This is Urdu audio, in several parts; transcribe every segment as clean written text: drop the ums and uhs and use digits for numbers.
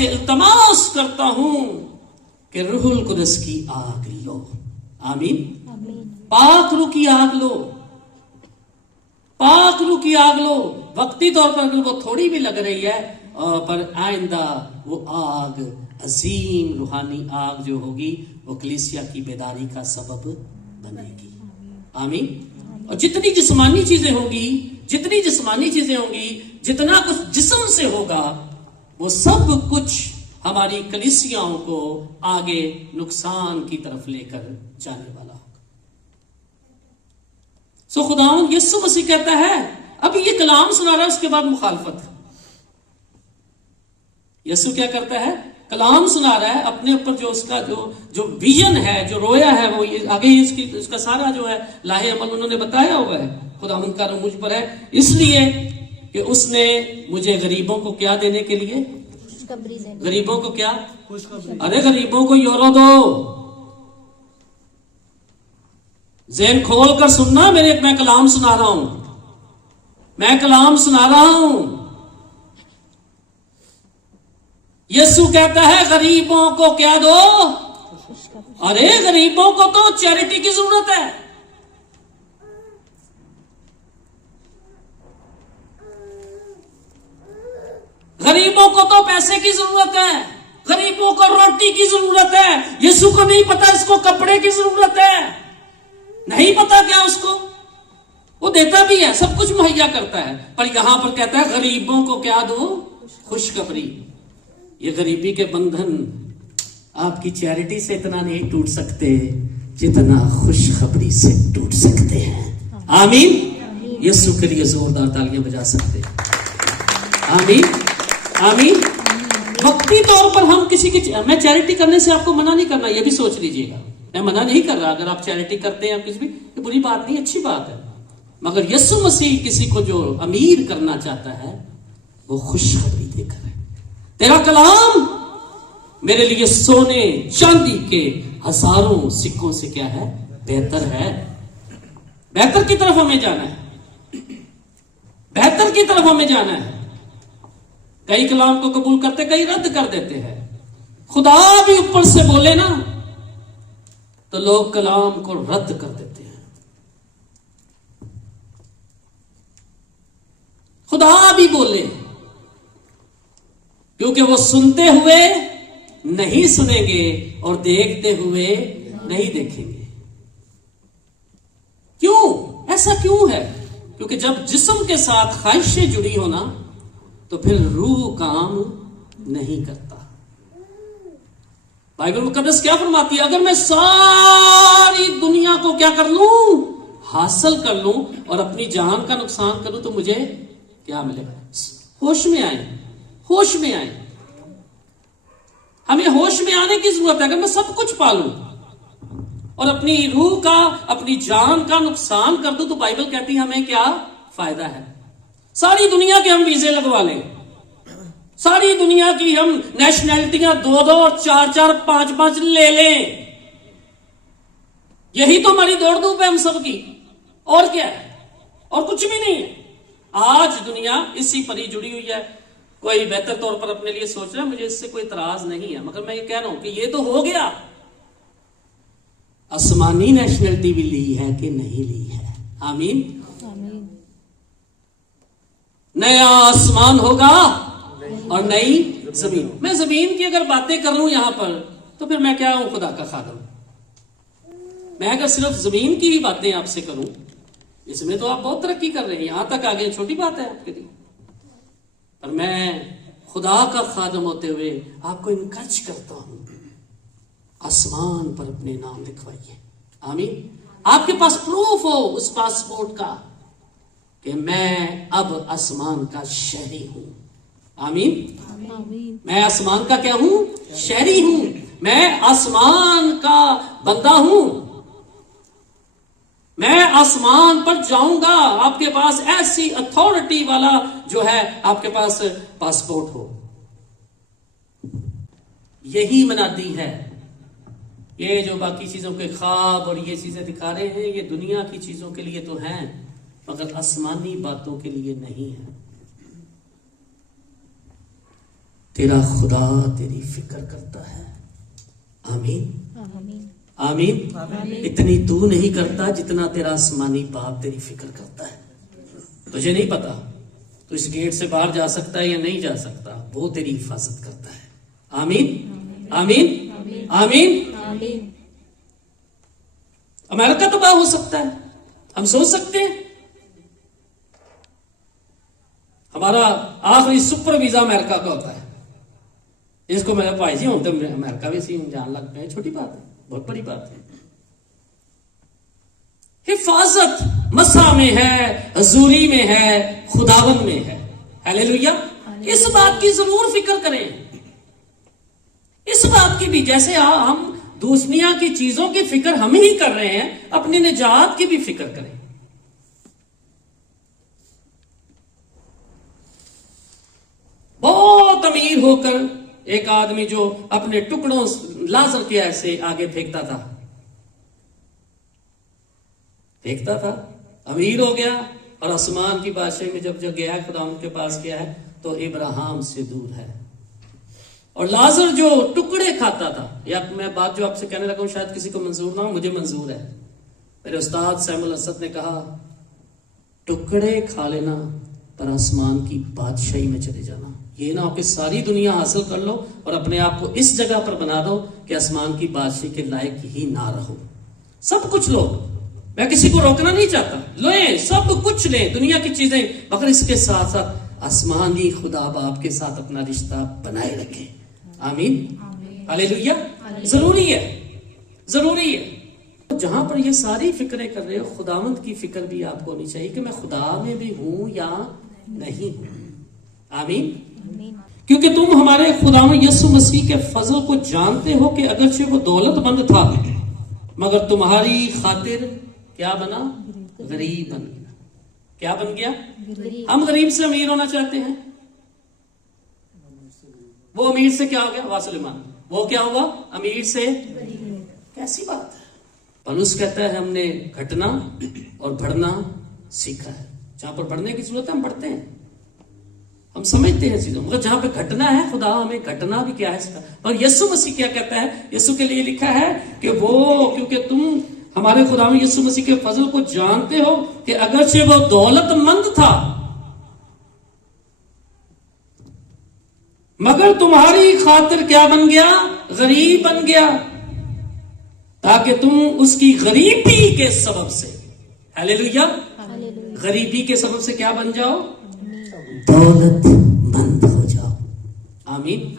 سے التماس کرتا ہوں کہ روح القدس کی آگ لو. آمین. پاک روح کی آگ لو، پاک روح کی آگ لو. وقتی طور پر اگر وہ تھوڑی بھی لگ رہی ہے پر آئندہ وہ آگ، عظیم روحانی آگ جو ہوگی وہ کلیسیا کی بیداری کا سبب بنے گی. آمین. اور جتنی جسمانی چیزیں ہوں گی، جتنی جسمانی چیزیں ہوں گی، جتنا کچھ جسم سے ہوگا، وہ سب کچھ ہماری کلیسیاؤں کو آگے نقصان کی طرف لے کر جانے والا ہوگا. سو خداوند یسوع مسیح کہتا ہے، اب یہ کلام سنا رہا ہے، اس کے بعد مخالفت. یسوع کیا کرتا ہے؟ کلام سنا رہا ہے، اپنے اوپر جو اس کا جو ویژن ہے، جو رویا ہے، وہ آگے اس کا سارا جو ہے لاہے عمل انہوں نے بتایا ہوا ہے. خداوند کا روح مجھ پر ہے، اس لیے کہ اس نے مجھے غریبوں کو کیا دینے کے لیے؟ غریبوں کو کیا؟ ارے غریبوں کو یورو دو. ذہن کھول کر سننا، میں کلام سنا رہا ہوں، میں کلام سنا رہا ہوں. یسوع کہتا ہے غریبوں کو کیا دو؟ ارے غریبوں کو تو چیریٹی کی ضرورت ہے. غریبوں کو تو پیسے کی ضرورت ہے، غریبوں کو روٹی کی ضرورت ہے. یسوع کو نہیں پتا اس کو کپڑے کی ضرورت ہے، نہیں پتا کیا اس کو. وہ دیتا بھی ہے، سب کچھ مہیا کرتا ہے، پر یہاں پر کہتا ہے غریبوں کو کیا دو؟ خوشخبری. یہ غریبی کے بندھن آپ کی چیریٹی سے اتنا نہیں ٹوٹ سکتے جتنا خوشخبری سے ٹوٹ سکتے ہیں. آمین. یسوع کے لیے زوردار تالیاں بجا سکتے. آمین. آمین. وقتی طور پر ہم کسی کی، میں چیریٹی کرنے سے آپ کو منع نہیں کرنا، یہ بھی سوچ لیجئے گا، میں منع نہیں کر رہا. اگر آپ چیریٹی کرتے ہیں کسی بھی، یہ بری بات نہیں، اچھی بات ہے. مگر یسوع مسیح کسی کو جو امیر کرنا چاہتا ہے وہ خوشخبری دے کر ہے. تیرا کلام میرے لیے سونے چاندی کے ہزاروں سکوں سے کیا ہے؟ بہتر ہے. بہتر کی طرف ہمیں جانا ہے، بہتر کی طرف ہمیں جانا ہے. کئی کلام کو قبول کرتے، کئی رد کر دیتے ہیں. خدا بھی اوپر سے بولے نا تو لوگ کلام کو رد کر دیتے ہیں. خدا بھی بولے، کیونکہ وہ سنتے ہوئے نہیں سنیں گے اور دیکھتے ہوئے نہیں دیکھیں گے. کیوں ایسا کیوں ہے؟ کیونکہ جب جسم کے ساتھ خواہشیں جڑی ہونا تو پھر روح کام نہیں کرتا. بائبل مقدس کیا فرماتی ہے؟ اگر میں ساری دنیا کو کیا کر لوں؟ حاصل کر لوں اور اپنی جان کا نقصان کروں تو مجھے کیا ملے گا؟ ہوش میں آئیں، ہوش میں آئیں. ہمیں ہوش میں آنے کی ضرورت ہے. اگر میں سب کچھ پالوں اور اپنی روح کا، اپنی جان کا نقصان کر دوں تو بائبل کہتی ہے ہمیں کیا فائدہ ہے؟ ساری دنیا کے ہم ویزے لگوا لیں، ساری دنیا کی ہم نیشنلٹیاں 2 اور 4 5 لے لیں، یہی تو ہماری دوڑ دھوپ ہے ہم سب کی. اور کیا ہے؟ اور کچھ بھی نہیں ہے. آج دنیا اسی پر ہی جڑی ہوئی ہے. کوئی بہتر طور پر اپنے لیے سوچ رہا ہے، مجھے اس سے کوئی اعتراض نہیں ہے، مگر میں یہ کہہ رہا ہوں کہ یہ تو ہو گیا. آسمانی نیشنلٹی بھی لی ہے کہ نہیں لی ہے؟ آمین. نیا آسمان ہوگا اور نئی زمین. میں زمین کی اگر باتیں کر لوں یہاں پر تو پھر میں کیا ہوں؟ خدا کا خادم. میں اگر صرف زمین کی ہی باتیں آپ سے کروں، اس میں تو آپ بہت ترقی کر رہے ہیں، یہاں تک آگے چھوٹی بات ہے آپ کے لیے. پر میں خدا کا خادم ہوتے ہوئے آپ کو انکرج کرتا ہوں، آسمان پر اپنے نام لکھوائیے. آمین. آپ کے پاس پروف ہو اس پاسپورٹ کا کہ میں اب آسمان کا شہری ہوں. آمین. میں آسمان کا کیا ہوں؟ شہری ہوں. میں آسمان کا بندہ ہوں. میں آسمان پر جاؤں گا. آپ کے پاس ایسی اتھارٹی والا جو ہے آپ کے پاس پاسپورٹ ہو. یہی منادی ہے. یہ جو باقی چیزوں کے خواب اور یہ چیزیں دکھا رہے ہیں، یہ دنیا کی چیزوں کے لیے تو ہیں مگر آسمانی باتوں کے لیے نہیں ہے. تیرا خدا تیری فکر کرتا ہے. آمین آمین. اتنی تو نہیں کرتا جتنا تیرا آسمانی باپ تیری فکر کرتا ہے. تجھے نہیں پتا تو اس گیٹ سے باہر جا سکتا ہے یا نہیں جا سکتا، وہ تیری حفاظت کرتا ہے. آمین آمین آمین. امریکہ تباہ ہو سکتا ہے، ہم سوچ سکتے ہیں. ہمارا آخری سپر ویزا امریکہ کا ہوتا ہے، جس کو میرے بھائی جی ہوں تو امریکہ بھی سی جان لگ پہ. چھوٹی بات ہے، بہت بڑی بات ہے. حفاظت مسا میں ہے، حضوری میں ہے، خداوند میں ہے. ہلیلویا. اس بات کی ضرور فکر کریں، اس بات کی بھی. جیسے ہم دنیا کی چیزوں کی فکر ہم ہی کر رہے ہیں، اپنی نجات کی بھی فکر کریں. بہت امیر ہو کر ایک آدمی جو اپنے ٹکڑوں لازر کے ایسے آگے پھینکتا تھا، امیر ہو گیا اور آسمان کی بادشاہی میں جب گیا، خدا ان کے پاس گیا ہے تو ابراہیم سے دور ہے. اور لازر جو ٹکڑے کھاتا تھا، یا میں بات جو آپ سے کہنے لگا ہوں شاید کسی کو منظور نہ ہو، مجھے منظور ہے. میرے استاد سیمول اسد نے کہا ٹکڑے کھا لینا پر آسمان کی بادشاہی میں چلے جانا. یہ نہ ہو کہ ساری دنیا حاصل کر لو اور اپنے آپ کو اس جگہ پر بنا دو کہ آسمان کی بادشاہی کے لائق ہی نہ رہو. سب کچھ لو، میں کسی کو روکنا نہیں چاہتا، لیں سب کچھ لیں دنیا کی چیزیں، مگر اس کے ساتھ ساتھ آسمانی خدا باپ کے ساتھ اپنا رشتہ بنائے رکھیں. آمین ہلیلویا. ضروری ہے. جہاں پر یہ ساری فکریں کر رہے ہو، خداوند کی فکر بھی آپ کو ہونی چاہیے کہ میں خدا میں بھی ہوں یا نہیں ہوں. آمین. کیونکہ تم ہمارے خداوند یسوع مسیح کے فضل کو جانتے ہو کہ اگرچہ وہ دولت مند تھا مگر تمہاری خاطر کیا بنا؟ غریب بن گیا. کیا بن گیا؟ ہم غریب سے امیر ہونا چاہتے ہیں. وہ امیر سے کیا ہو گیا؟ واسلیمان. وہ کیا ہوا؟ امیر سے. کیسی بات ہے؟ پولس کہتا ہے ہم نے گھٹنا اور بڑھنا سیکھا ہے. جہاں پر بڑھنے کی ضرورت ہے ہم بڑھتے ہیں، ہم سمجھتے ہیں چیزوں، مگر جہاں پہ گھٹنا ہے خدا ہمیں گھٹنا بھی کیا ہے سکھا. اور یسوع مسیح کیا کہتا ہے؟ یسوع کے لیے لکھا ہے کہ وہ کیونکہ تم ہمارے خدا میں یسوع مسیح کے فضل کو جانتے ہو کہ اگرچہ وہ دولت مند تھا مگر تمہاری خاطر کیا بن گیا؟ غریب بن گیا، تاکہ تم اس کی غریبی کے سبب سے، ہلیلویا، غریبی کے سبب سے کیا بن جاؤ؟ دولت مند ہو جاؤ. آمین.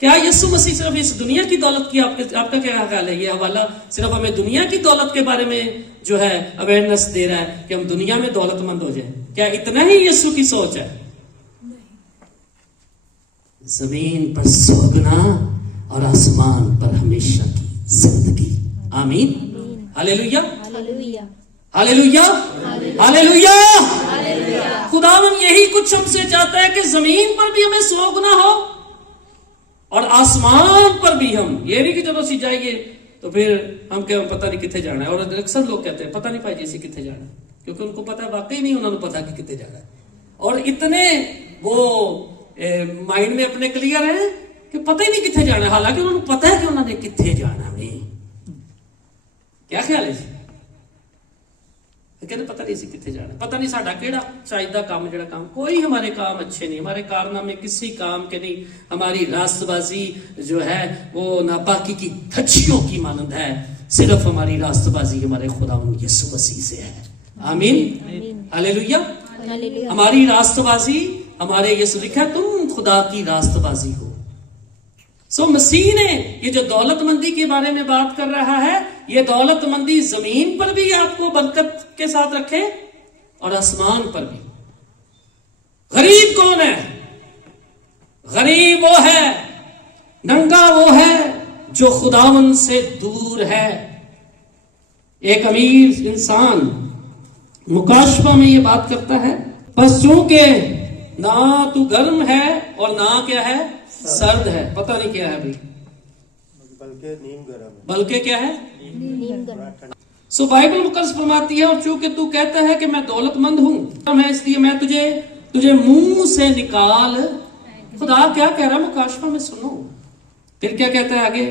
کیا یسوع مسیح صرف اس دنیا کی دولت کی آپ کا کیا خیال ہے؟ یہ حوالہ صرف ہمیں دنیا کی دولت کے بارے میں جو ہے اویئرنس دے رہا ہے کہ ہم دنیا میں دولت مند ہو جائیں؟ کیا اتنا ہی یسوع کی سوچ ہے؟ زمین پر سوگنا اور آسمان پر ہمیشہ کی زندگی. آمین ہلیلویا ہلیلویا ہلیلویا. خداوند یہی کچھ ہم سے چاہتا ہے کہ زمین پر بھی ہمیں سوگنا ہو اور آسمان پر بھی ہم. یہ نہیں کہ جب اسی جائیے تو پھر ہم کہ پتہ نہیں کتنے جانا ہے. اور اکثر لوگ کہتے ہیں پتہ نہیں پائی جیسے کتنے جانا ہے، کیونکہ ان کو پتا واقعی نہیں انہوں نے پتا کہ کتنے جانا ہے. اور اتنے وہ مائنڈ میں اپنے کلیئر ہیں کہ پتہ ہی نہیں کتنے جانا ہے، حالانکہ انہوں نے پتا ہے کہ انہوں نے کتنے جانا ہے. کیا خیال ہے جی؟ کہتے پتہ نہیں سی کتنے جانا، پتہ نہیں ساڈا کیڑا چاہیدہ کام جڑا کام. کوئی ہمارے کام اچھے نہیں، ہمارے کارنامے کسی کام کے نہیں. ہماری راست بازی جو ہے وہ ناپاکی کی دھچیوں کی مانند ہے. صرف ہماری راست بازی ہمارے خداوند یسوع مسیح سے ہے. آمین ہلیلویا. ہماری راست بازی ہمارے یسوع لکھا تم خدا کی راست بازی ہو. سو مسیح نے یہ جو دولت مندی کے بارے میں بات کر رہا ہے، یہ دولت مندی زمین پر بھی آپ کو برکت کے ساتھ رکھے اور آسمان پر بھی. غریب کون ہے؟ غریب وہ ہے، ننگا وہ ہے جو خداوند سے دور ہے. ایک امیر انسان مکاشفہ میں یہ بات کرتا ہے، بس چونکہ نہ تو گرم ہے اور نہ کیا ہے سرد ہے، پتہ نہیں کیا ہے ابھی، بلکہ نیم گرم ہے، بلکہ کیا ہے نیم گرم. سو بائبل مقدس فرماتی ہے اور چونکہ تو کہتا ہے کہ میں دولت مند ہوں، میں اس لیے میں تجھے منہ سے نکال خدا کیا کہہ رہا ہے مکاشفہ میں سنو. پھر کیا کہتا ہے آگے؟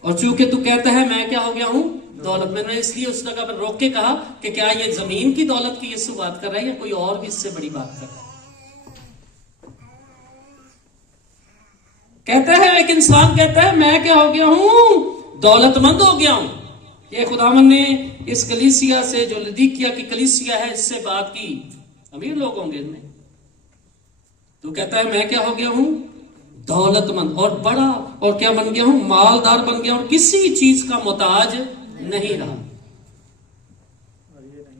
اور چونکہ تو کہتا ہے میں کیا ہو گیا ہوں دولت. میں نے اس لیے اس جگہ پر روک کے کہا کہ کیا یہ زمین کی دولت کی یسوع بات کر رہا ہے یا کوئی اور بھی اس سے بڑی بات کر رہا ہے. کہتا ہے ایک انسان کہتا ہے میں کیا ہو گیا ہوں دولت مند ہو گیا ہوں. یہ خداوند نے اس کلیسیا سے جو لدیکیا کی کلیسیا ہے اس سے بات کی. امیر لوگ ہوں گے ان میں. تو کہتا ہے میں کیا ہو گیا ہوں دولت مند اور بڑا اور کیا بن گیا ہوں مالدار بن گیا اور کسی چیز کا محتاج نہیں رہا.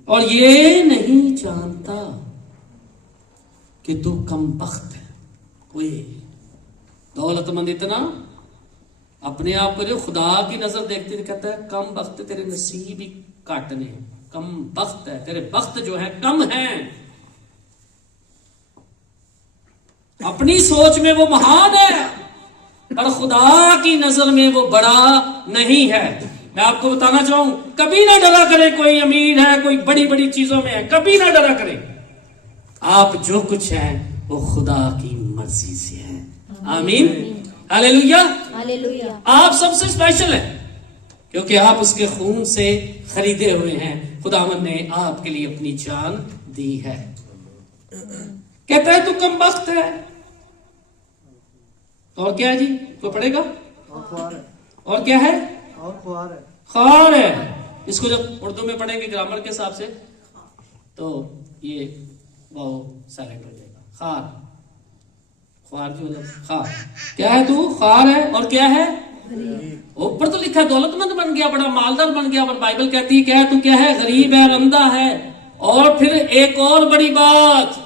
اور یہ نہیں جانتا کہ تو کم بخت ہے. کوئی دولت مند اتنا اپنے آپ کو جو خدا کی نظر دیکھتے ہوئے کہتا ہے کم بخت تیرے نصیب ہی کاٹنے ہیں. کم بخت ہے تیرے بخت جو ہے کم ہیں. اپنی سوچ میں وہ مہان ہے پر خدا کی نظر میں وہ بڑا نہیں ہے. میں آپ کو بتانا چاہوں کبھی نہ ڈرا کرے کوئی امیر ہے کوئی بڑی بڑی چیزوں میں ہے. کبھی نہ ڈرا کرے. آپ جو کچھ ہیں وہ خدا کی مرضی سے ہے. آمین ہاللیلویا. ہاللیلویا. آپ سب سے اسپیشل ہیں کیونکہ آپ اس کے خون سے خریدے ہوئے ہیں. خداوند نے آپ کے لیے اپنی جان دی ہے. کہتا ہے تو کم بخت ہے. اور کیا ہے جی کوئی پڑھے گا؟ اور کیا ہے؟ خوار ہے. اس کو جب اردو میں پڑھیں گے گرامر کے حساب سے تو یہ وہ سائلنٹ ہو جائے گا. خوار خوار کی وجہ خوار کیا ہے تو خوار ہے. اور کیا ہے؟ اوپر تو لکھا ہے دولت مند بن گیا بڑا مالدار بن گیا اور بائبل کہتی ہے کیا ہے تو کیا ہے غریب ہے رندہ ہے. اور پھر ایک اور بڑی بات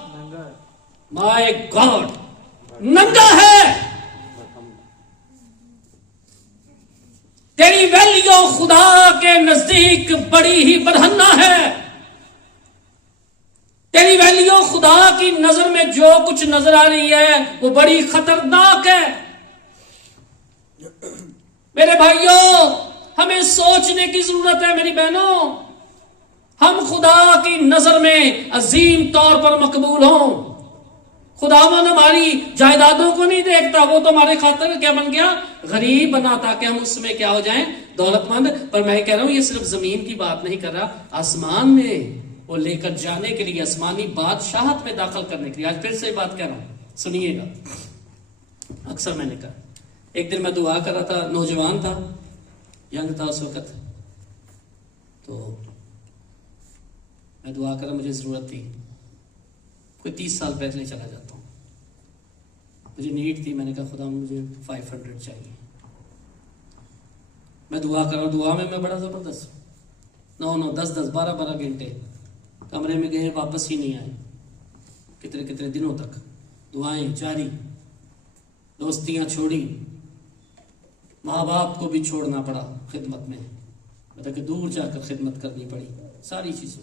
مائی گاڈ ننگا ہے. تیری ویلیو خدا کے نزدیک بڑی ہی برہنہ ہے. تیری ویلیو خدا کی نظر میں جو کچھ نظر آ رہی ہے وہ بڑی خطرناک ہے. میرے بھائیوں ہمیں سوچنے کی ضرورت ہے. میری بہنوں ہم خدا کی نظر میں عظیم طور پر مقبول ہوں. خداوند ہماری جائیدادوں کو نہیں دیکھتا. وہ تو ہمارے خاطر کیا بن گیا غریب بنا تاکہ ہم اس میں کیا ہو جائیں دولت مند. پر میں کہہ رہا ہوں یہ صرف زمین کی بات نہیں کر رہا. آسمان میں وہ لے کر جانے کے لیے آسمانی بادشاہت میں داخل کرنے کے لیے. آج پھر سے بات کہہ رہا ہوں سنیے گا. اکثر میں نے کہا ایک دن میں دعا کر رہا تھا. نوجوان تھا ینگ تھا اس وقت. تو میں دعا کر رہا مجھے ضرورت تھی کوئی 30 سال پہلے چلا جاتا ہوں. مجھے نیڈ تھی. میں نے کہا خدا مجھے 500 چاہیے. میں دعا کر رہا ہوں. دعا میں بڑا زبردست 9 10 12 گھنٹے کمرے میں گئے واپس ہی نہیں آئے. کتنے دنوں تک دعائیں جاری. دوستیاں چھوڑی. ماں باپ کو بھی چھوڑنا پڑا خدمت میں. مطلب کہ دور جا کر خدمت کرنی پڑی ساری چیزوں.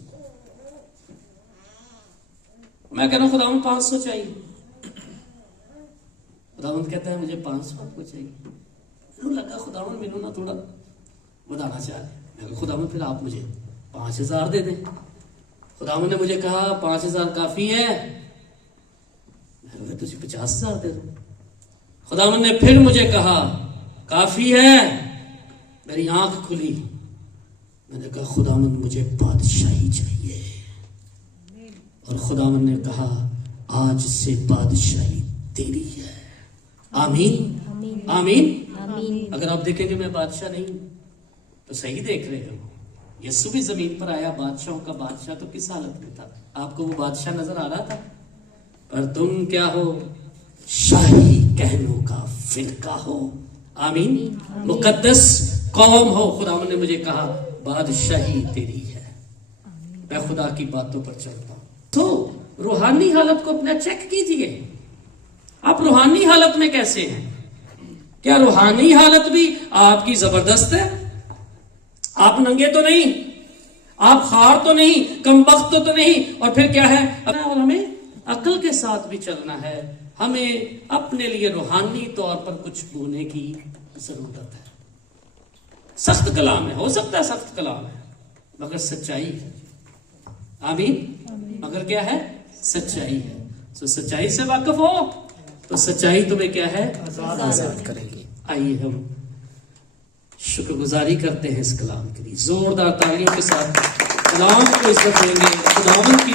میں کہہ رہا ہوں خداوند 500 چاہیے. خداوند کہتا ہے مجھے 500 آپ کو چاہیے. لگا خداوند مینوں نا تھوڑا بتانا چاہ رہے. میں کہا خداوند پھر آپ مجھے 5000 دے دیں. خداوند نے مجھے کہا 5000 کافی ہے. میں کہا تجھے 50000 دے دوں. خداوند نے پھر مجھے کہا کافی ہے. میری آنکھ کھلی. میں نے کہا خداوند مجھے بادشاہی چاہیے. اور خداوند نے کہا آج سے بادشاہی تیری ہے. آمین آمین. اگر آپ دیکھیں کہ میں بادشاہ نہیں تو صحیح دیکھ رہے ہو. یسوع بھی زمین پر آیا بادشاہوں کا بادشاہ تو کس حالت میں تھا؟ آپ کو وہ بادشاہ نظر آ رہا تھا. پر تم کیا ہو؟ شاہی کہنوں کا فرقہ ہو. آمین. مقدس قوم ہو. خداوند نے مجھے کہا بادشاہی تیری ہے. میں خدا کی باتوں پر چلتا ہوں. تو روحانی حالت کو اپنا چیک کیجئے. آپ روحانی حالت میں کیسے ہیں؟ کیا روحانی حالت بھی آپ کی زبردست ہے؟ آپ ننگے تو نہیں, آپ خوار تو نہیں, کم بخت تو نہیں. اور پھر کیا ہے؟ اور ہمیں عقل کے ساتھ بھی چلنا ہے. ہمیں اپنے لیے روحانی طور پر کچھ بونے کی ضرورت ہے. سخت کلام ہے, ہو سکتا ہے سخت کلام ہے مگر سچائی ہے. آمین. مگر کیا ہے؟ سچائی ہے. تو سچائی سے واقف ہو. تو سچائی تمہیں کیا ہے؟ آزاد کرے گی. آئیے ہم شکر گزاری کرتے ہیں اس کلام کے لیے، زوردار تالیوں کے ساتھ کلام کو عزت دیں گے. خداوند کی